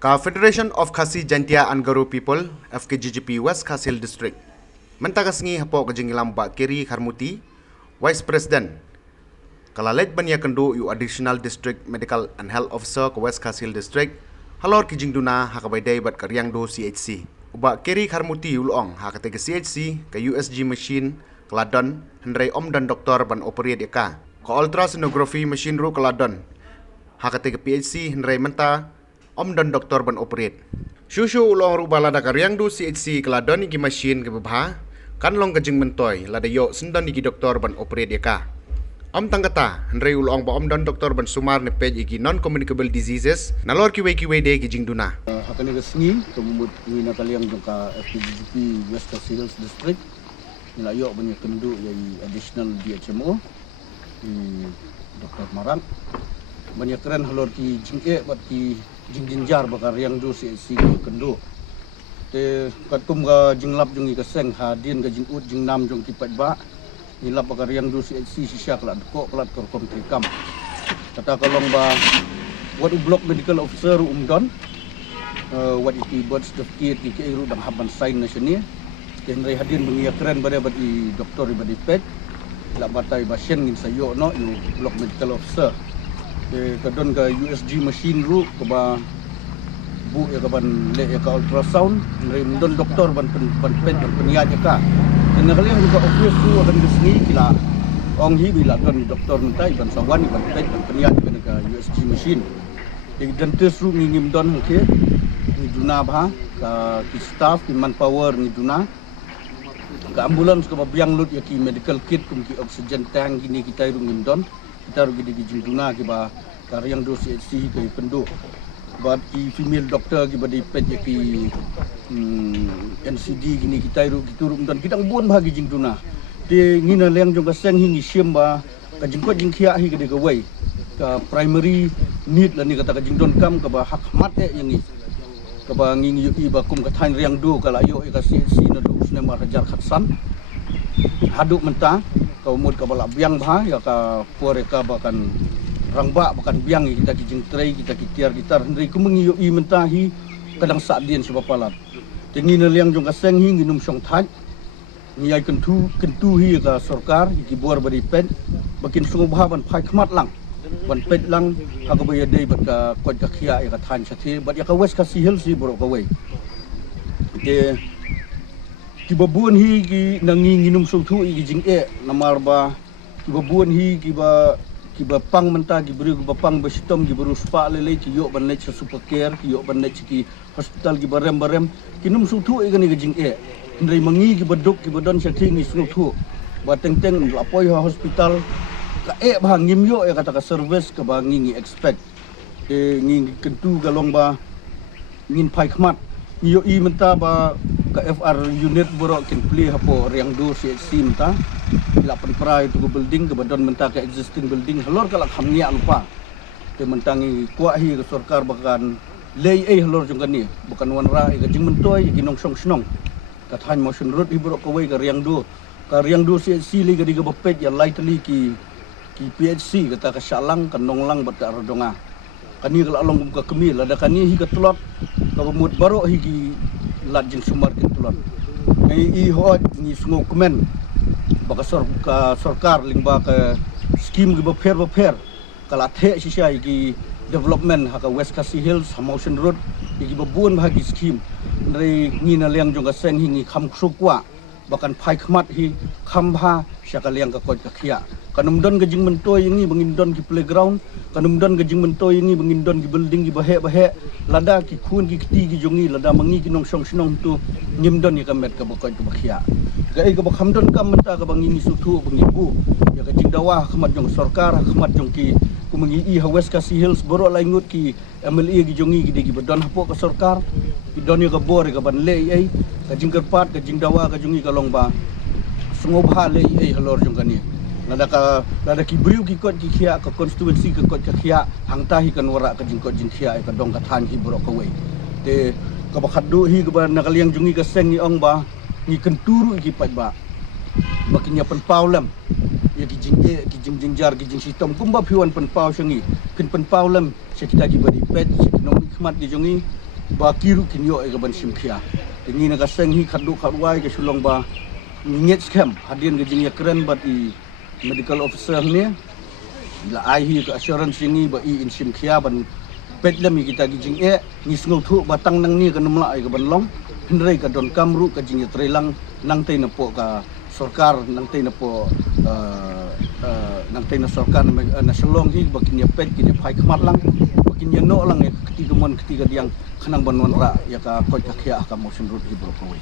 Ka Federation of Khasi Jantia and Garo People, FKGGP West Khasil District. Mentakasngi hapo kajing ilamba kiri Kharmuti, Vice President. Kalalet banya kendo yu Additional District Medical and Health Officer ke West Khasil District, halor kijing duna hakabaydai bat karyang do CHC. Uba kiri Kharmuti ulong hakatega CHC ke USG machine keladon hendrai om dan doktor ban operate eka. Ke ultrasonography machine ru keladon hakatega PHC hendrai menta om dan doktor ban operate. Shushu ulong ru balada karyang do CHC keladon igi machine ke bebha kan long kajing mentoy lada yo sendan igi doktor ban operate eka. Om tanggata hendrai ulong ba om dan doktor ban sumar ne page igi non communicable diseases nalor kiwe de kijing duna. Hakani resmi kemumut ngina kaliang jongka FKGGP West Khasil District nila yo banyak kendu yai additional DHMO Dr. Marang banyak keren halor ki jingke bat ki jinginjar bakar yang do si kendu te katum ga jinglap jungi ka seng hadin ga jingut jingnam jong ki patba nilap bakar yang do si sisya klat ko klat korkom trikam kata kalong ba what block medical officer umdon what iki buat certificate ki iru dang haban sign na sini kenre hadin bengia keren bade badi doktor badi pet la batai basien ngin sayo no yu block medical officer ke kadon ka USG machine ru ke ba bu ya ka ban le ya ka ultrasound ngre don doktor ban pet ban peniat ya ka dan kali yang juga office ru akan disini kila ong hi bila don doktor mentai ban sawan ban pet ban peniat ka USG machine jadi dentist ru ngim don ke ni duna ba ka ki staff ki manpower ni duna ka ambulans ka biang lut ya ki medical kit kum ki oxygen tank gini kita ru ngim don kita rugi di jinduna ki ba karyang do CHC ke pendo ba ki female doctor ki ba di pet ki NCD gini kita ru kitu dan kita bon bagi jinduna te ngina leng jong ka seng hingi siem ba ka jingko jingkhia hi ke de wei ka primary need la ni kata ka jingdon kam ka ba hak mate yang ni ka ba ngingi yu ba kum ka thain riang do ka la yo ka CHC na do sne mar hajar khatsan haduk mentah kau mud ka balak biang bah ya ka puare ka bakan rangba bakan biang kita kijing tray kita kitiar gitar hendri ku mengiyo i mentahi kadang sadien sebab palat tengi na liang jong ka seng hi nginum song thaj ngiai kentu hi ka sarkar ki buar bari pet bakin sungu ban phai khmat lang ban pet lang ha ka baya dei bat ka kot ka khia ya ka than chathi bat ya ka West Khasil si bro ka wei de ki babuan hi ki nangi nginum sothu i jing namar ba ki babuan hi ki ba pang menta ki beri ba pang bestom ki beru spa lele ki yo ban lech super care ki yo ban lech ki hospital ki barem ki num sothu i gani jing ndai mangi ki baduk ki badon chathi ngi sothu ba teng lapoi hospital ka ba ngim yo kata ka service ka ba ngi expect ngi kentu galong ba ngin pai khmat yo i menta ba ka FR unit borok kin play hapo riang do CHC menta lapan prai tu building ke badon menta ka existing building halor kala khamnia lupa te mentangi kwa hi ke sarkar bakan lei halor jong kan ni bukan wanra ke jing mentoy ginong song snong ka than motion road hi borok ko wei ka riang do CHC li ga diga bapet ya lightly ki PHC kata ka syalang kan nonglang bat ka rodonga kani kala long ka kemil ada kani hi ka telot ka mut baro hi ki lat jing sumar kitulon ngai i hot ni sungo komen baka sarkar lingba ka scheme gi baper kala the sisya gi development ha ka West Khasil Hills Motion Road gi babun bagi scheme dari ngina liang jong ka seng hingi kham khukwa bakan phai khmat hi khambha syaka liang ka kot ka khia kanum don gajing mentoy ini bangin don ki playground kanum don gajing mentoy ini bangin don ki building ki bahe lada ki khun ki kiti ki jongi lada mangi ki nong song sinong tu ngim don ni kamet ka bakoi ka bakhia ga ai ka bakham don kam menta ka bangi ni suthu bangi bu ya ka jing dawa khmat jong sarkar khmat jong ki ku mangi i West Khasil Hills boro laingut ki MLA ki jongi ki badon hapo ka sarkar ki don ka bor ka ban le ai ka jing kerpat ka jing dawa ka jongi ka longba sungobha le ai halor jong kani nada ki briu ki kot ki khia ka constituency ka kot ka khia hangta hi kan wara ka jingkot jing khia ka dong ka than hi bro ka wei te ka bakhadu hi ka ba nakaliang jungi ka seng ni ong ba ni kenturu ki pat ba bakinya pen paulam ya ki jing jar ki jing sitom kumba phiwan pen pau sangi kin pen paulam sekita ki badi pet nong khmat di jungi ba kiru kinyo e gaban simkhia tingi na kaseng hi khadu kharwai ke sulong ba nget scam hadian ke jing ya keren bat i medical officer ni la ai hi ke assurance ni ba i in simkhia ban pet lami kita gijing ni sngau thu batang nang ni ka namla ai gaban long hendrai ka don kamru ka jing ya trelang nang te na po ka sarkar nang te na po nang te na sarkar na selong hi bakin ya pet kin ya phai khmat lang bakin ya no lang ketiga diang khanang banwan ra ya ka koi ka khia ka motion road hi bro koi